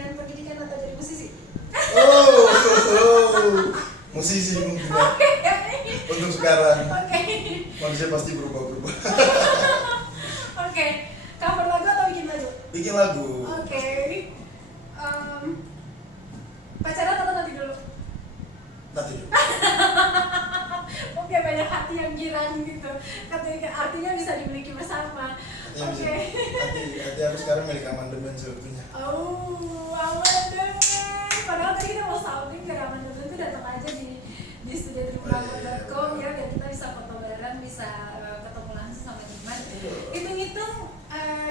dengan pendidikan atau jadi musisi? Musisi mungkin ya. Untuk sekarang. Manusia pasti berubah-ubah. Oke. Cover lagu atau bikin lagu? Bikin lagu. Oke. Pacaran atau nanti dulu? Nanti dulu. Oke, banyak hati yang girang gitu. Artinya bisa dimiliki bersama. Oke. Hati aku sekarang milik amandemen sebetulnya. Oh, amandemen. Padahal tadi kita mau sounding ke amandemen tuh datang aja di studio.com ya, biar kita bisa foto bareng, bisa ketemu langsung sama teman. Hitung-hitung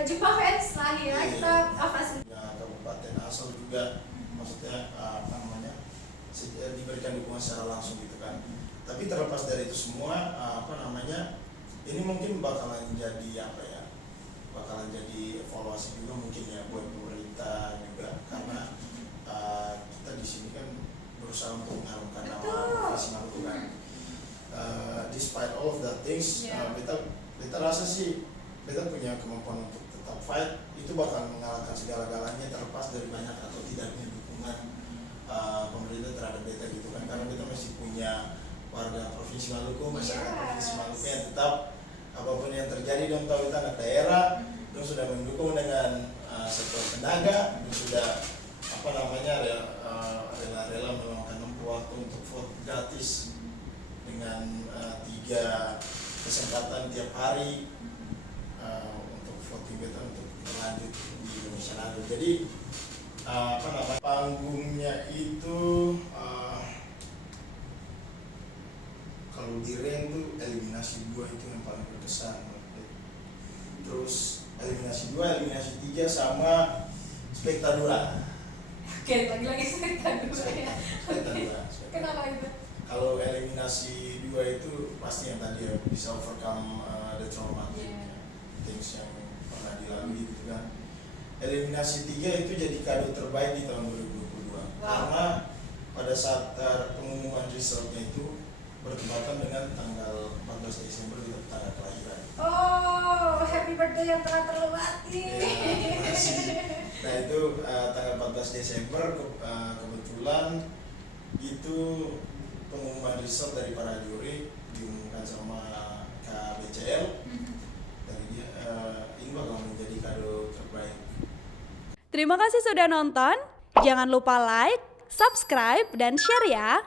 jumpa fans lah ya, kita apa sih? Ya, kabupaten asal juga, maksudnya apa namanya, diberikan dukungan secara langsung gitu kan. Tapi terlepas dari itu semua, apa namanya, ini mungkin bakalan jadi apa ya, bakalan jadi evaluasi juga mungkin ya buat pemerintah juga, karena kita di sini kan berusaha untuk mengharumkan nama Provinsi Maluku kan. Despite all of that things, kita rasa sih kita punya kemampuan untuk tetap fight, itu bakal mengalahkan segala-galanya terlepas dari banyak atau tidaknya dukungan pemerintah terhadap beta gitu kan, karena kita masih punya warga Provinsi Maluku, masyarakat Provinsi Maluku yang tetap apapun yang terjadi, dong tahu kita anak daerah, dong sudah mendukung dengan sekuat tenaga, dong sudah apa namanya rela-rela meluangkan waktu untuk vote gratis dengan 3 kesempatan tiap hari untuk voting beta untuk berlanjut di Indonesia lalu. Jadi apa namanya, panggungnya itu kalau di Ren tuh eliminasi 2 itu yang paling berkesan. Terus eliminasi 2, eliminasi 3 sama Spektadura. Oke, lagi-lagi Spektadura ya. Spektadura. Kenapa itu? Kalau eliminasi 2 itu pasti yang tadi ya, bisa overcome the traumatic things yang pernah dilalui gitu kan. Eliminasi 3 itu jadi kado terbaik di tahun 2022. Karena pada saat pengumuman resultnya itu bertepatan dengan tanggal 14 Desember di tanggal kelahiran. Oh, happy birthday yang telah terlewati. Nah itu tanggal 14 Desember kebetulan itu pengumuman result dari para juri diumumkan sama KBCL. Dari dia ini bakal menjadi kado terbaik. Terima kasih sudah nonton. Jangan lupa like, subscribe, dan share ya.